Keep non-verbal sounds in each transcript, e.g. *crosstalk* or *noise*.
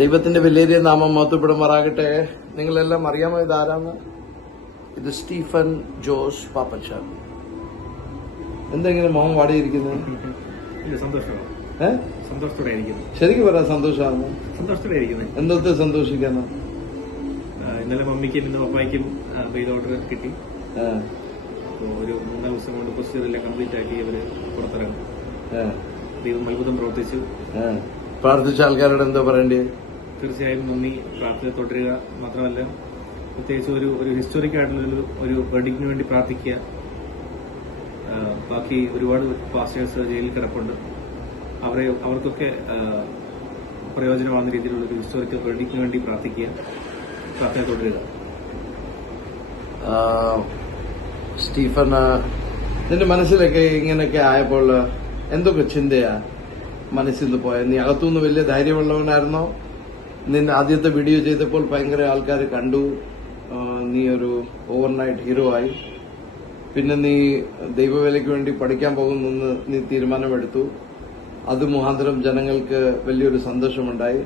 ദൈവത്തിന്റെ വലിയ നാമം മഹത്വപ്പെടുമാറാകട്ടെ. നിങ്ങളെല്ലാം അറിയാമോ ഇത് ആരാന്ന് ഇത് സ്റ്റീഫൻ ജോസ് പാപ്പച്ചാൻ എന്തെങ്കിലും മോഹം *laughs* ഇരിക്കുന്നു. ശരിക്കും പറയാം സന്തോഷമാണ്. സന്തോഷത്തോടെ ഇരിക്കുന്നത് എന്തൊക്കെ സന്തോഷിക്കാനോ? ഇന്നലെ മമ്മിക്കും ഇന്ന് പപ്പായ്ക്കും ബെയിൽ ഓർഡർ കിട്ടി. ഒരു മൂന്നാൽ ദിവസം കൊണ്ട് പ്രൊസീജിയർ എല്ലാം കംപ്ലീറ്റ് ആക്കി അവർ പുറത്തിറങ്ങും. ദൈവം അത്ഭുതം പ്രവർത്തിച്ചു. പ്രാർത്ഥിച്ച ആൾക്കാരോട് എന്താ പറയണ്ടേ തീർച്ചയായും നന്ദി. പ്രാർത്ഥന തുടരുക മാത്രമല്ല പ്രത്യേകിച്ച് ഒരു ഒരു ഹിസ്റ്റോറിക് ആയിട്ടുള്ള ഒരു വെഡിങ്ങിന് വേണ്ടി പ്രാർത്ഥിക്കുക. ബാക്കി ഒരുപാട് പാസ്റ്റേഴ്സ് ജയിലിൽ കിടപ്പുണ്ട്. അവരെ അവർക്കൊക്കെ പ്രയോജനമാകുന്ന രീതിയിലുള്ള ഒരു ഹിസ്റ്റോറിക്കൽ വെഡിങ്ങിന് വേണ്ടി പ്രാർത്ഥിക്കുക. പ്രാർത്ഥന തുടരുക. സ്റ്റീഫൻ നിന്റെ മനസ്സിലൊക്കെ ഇങ്ങനെയൊക്കെ ആയപ്പോൾ എന്തൊക്കെ ചിന്തയാ മനസ്സിൽ പോയ? നീ അകത്തുനിന്ന് വലിയ ധൈര്യമുള്ളവനായിരുന്നോ? നിന്റെ ആദ്യത്തെ വീഡിയോ ചെയ്തപ്പോൾ ഭയങ്കര ആൾക്കാർ കണ്ടു. നീ ഒരു ഓവർനൈറ്റ് ഹീറോ ആയി. പിന്നെ നീ ദൈവവേലയ്ക്ക് വേണ്ടി പഠിക്കാൻ പോകുന്നെന്ന് നീ തീരുമാനമെടുത്തു. അത് മുഖാന്തരം ജനങ്ങൾക്ക് വലിയൊരു സന്തോഷമുണ്ടായി.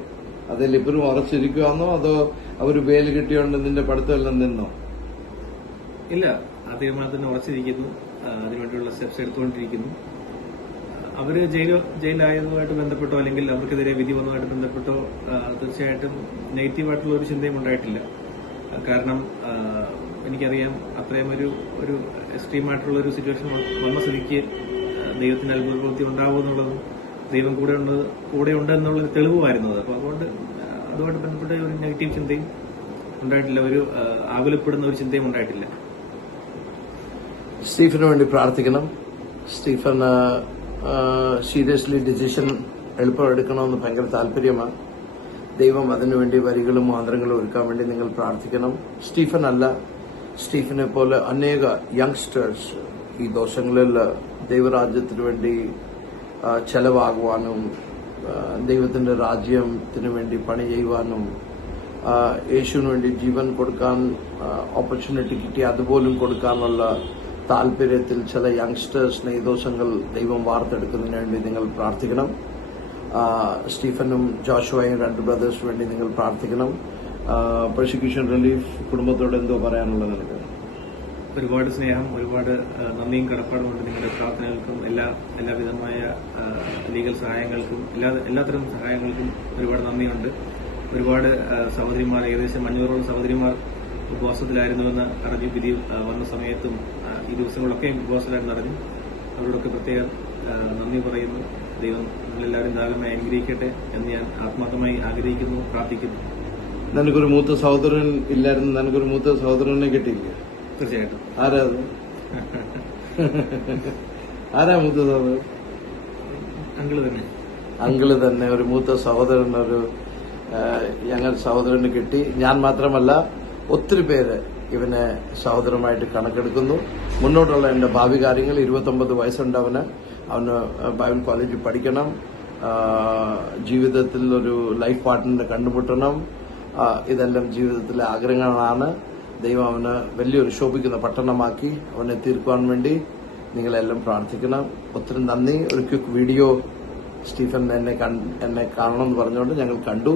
അതിൽ ഇപ്പോഴും ഉറച്ചിരിക്കുവാന്നോ അതോ അവർ വേൽ കിട്ടിയോണ്ട് നിന്റെ പഠിത്തമെല്ലാം നിന്നോ? ഇല്ല ആ തീരുമാനത്തിന് ഉറച്ചിരിക്കുന്നു. അതിനുവേണ്ടിയുള്ള സ്റ്റെപ്സ് എടുത്തുകൊണ്ടിരിക്കുന്നു. അവർ ജയിൽ ജയിലായതുമായിട്ട് ബന്ധപ്പെട്ടോ അല്ലെങ്കിൽ അവർക്കെതിരെ വിധി വന്നതുമായിട്ട് ബന്ധപ്പെട്ടോ തീർച്ചയായിട്ടും നെഗറ്റീവായിട്ടുള്ള ഒരു ചിന്തയും ഉണ്ടായിട്ടില്ല. കാരണം എനിക്കറിയാം അത്രയും ഒരു ഒരു എക്സ്ട്രീമായിട്ടുള്ള ഒരു സിറ്റുവേഷൻ വന്ന സ്ഥിതിക്ക് ദൈവത്തിന് അത്ഭുത പ്രവൃത്തി ഉണ്ടാവുമെന്നുള്ളതും ദൈവം കൂടെ ഉണ്ട് കൂടെ ഉണ്ട് എന്നുള്ളൊരു തെളിവുമായിരുന്നു അത്. അപ്പോൾ അതുകൊണ്ട് അതുമായിട്ട് ബന്ധപ്പെട്ട ഒരു നെഗറ്റീവ് ചിന്തയും ഉണ്ടായിട്ടില്ല. ഒരു ആകുലപ്പെടുന്ന ഒരു ചിന്തയും ഉണ്ടായിട്ടില്ല. സ്റ്റീഫന് വേണ്ടി പ്രാർത്ഥിക്കണം. സ്റ്റീഫൻ സീരിയസ്ലി ഡിസിഷൻ എളുപ്പം എടുക്കണമെന്ന് ഭയങ്കര താല്പര്യമാണ്. ദൈവം അതിനുവേണ്ടി വരികളും മാന്ത്രങ്ങളും ഒരുക്കാൻ വേണ്ടി നിങ്ങൾ പ്രാർത്ഥിക്കണം. സ്റ്റീഫൻ അല്ല. സ്റ്റീഫനെ പോലെ അനേക യങ്സ്റ്റേഴ്സ് ഈ ദോഷങ്ങളിൽ ദൈവരാജ്യത്തിന് വേണ്ടി ചെലവാകുവാനും ദൈവത്തിന്റെ രാജ്യത്തിന് വേണ്ടി പണി ചെയ്യുവാനും യേശുവിന് വേണ്ടി ജീവൻ കൊടുക്കാൻ ഓപ്പർച്യൂണിറ്റി കിട്ടി അതുപോലും കൊടുക്കാനുള്ള താല്പര്യത്തിൽ ചില യങ്സ്റ്റേഴ്സിനെ ഈ ദിവസങ്ങൾ ദൈവം വാർത്തെടുക്കുന്നതിന് വേണ്ടി നിങ്ങൾ പ്രാർത്ഥിക്കണം. സ്റ്റീഫനും ജോഷുവയും രണ്ട് ബ്രദേഴ്സിന് വേണ്ടി നിങ്ങൾ പ്രാർത്ഥിക്കണം. പ്രോസിക്യൂഷൻ റിലീഫ് കുടുംബത്തോട് എന്തോ പറയാനുള്ളത് നിനക്ക്? ഒരുപാട് സ്നേഹം ഒരുപാട് നന്ദിയും കടപ്പാടും കൊണ്ട് നിങ്ങളുടെ പ്രാർത്ഥനകൾക്കും എല്ലാ എല്ലാവിധമായ ലീഗൽ സഹായങ്ങൾക്കും എല്ലാ എല്ലാത്തരം സഹായങ്ങൾക്കും ഒരുപാട് നന്ദിയുണ്ട്. ഒരുപാട് സഹോദരിമാർ ഏകദേശം അഞ്ഞൂറോളം സഹോദരിമാർ ഉപവാസത്തിലായിരുന്നുവെന്ന് അറിഞ്ഞു വിധി വന്ന സമയത്തും ഈ ദിവസങ്ങളൊക്കെ ഉപവാസത്തിലായിരുന്നു അറിഞ്ഞു അവരോടൊക്കെ പ്രത്യേകം നന്ദി പറയുന്നു. ദൈവം നിങ്ങളെല്ലാവരും ധാരാളമായി അനുഗ്രഹിക്കട്ടെ എന്ന് ഞാൻ ആത്മാർത്ഥമായി ആഗ്രഹിക്കുന്നു പ്രാർത്ഥിക്കുന്നു. നിനക്കൊരു മൂത്ത സഹോദരൻ ഇല്ലായിരുന്നു നിനക്കൊരു മൂത്ത സഹോദരനെ കിട്ടിയില്ല? തീർച്ചയായിട്ടും. ആരാ അത്? ആരാ മൂത്ത സഹോദരൻ? അങ്കിൾ തന്നെ. അങ്കിൾ തന്നെ ഒരു മൂത്ത സഹോദരൻ ഒരു ഞങ്ങൾ സഹോദരന് കിട്ടി. ഞാൻ മാത്രമല്ല ഒത്തിരി പേര് ഇവനെ സഹോദരമായിട്ട് കണക്കെടുക്കുന്നു. മുന്നോട്ടുള്ള എന്റെ ഭാവി കാര്യങ്ങൾ ഇരുപത്തൊമ്പത് വയസ്സുണ്ട് അവന് അവന് ബൈബിൾ കോളേജിൽ പഠിക്കണം. ജീവിതത്തിൽ ഒരു ലൈഫ് പാർട്ട്ണറെ കണ്ടുമുട്ടണം. ഇതെല്ലാം ജീവിതത്തിലെ ആഗ്രഹങ്ങളാണ്. ദൈവം അവന് വലിയൊരു ശോഭിക്കുന്ന പട്ടണമാക്കി അവനെ തീർക്കുവാൻ വേണ്ടി നിങ്ങളെല്ലാം പ്രാർത്ഥിക്കണം. ഒത്തിരി നന്ദി. ഒരു ക്വിക്ക് വീഡിയോ സ്റ്റീഫൻ എന്നെ എന്നെ കാണണം എന്ന് പറഞ്ഞുകൊണ്ട് ഞങ്ങൾ കണ്ടു.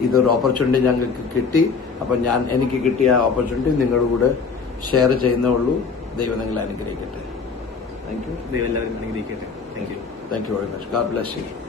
ഇതൊരു ഓപ്പർച്യൂണിറ്റി ഞങ്ങൾക്ക് കിട്ടി. അപ്പൊ ഞാൻ എനിക്ക് കിട്ടിയ ഓപ്പർച്യൂണിറ്റി നിങ്ങളുടെ കൂടെ ഷെയർ ചെയ്യുന്നേ ഉള്ളൂ. ദൈവം നിങ്ങളെ അനുഗ്രഹിക്കട്ടെ. താങ്ക് യു ദൈവം എല്ലാവരും അനുഗ്രഹിക്കട്ടെ. Thank you thank you very much God bless you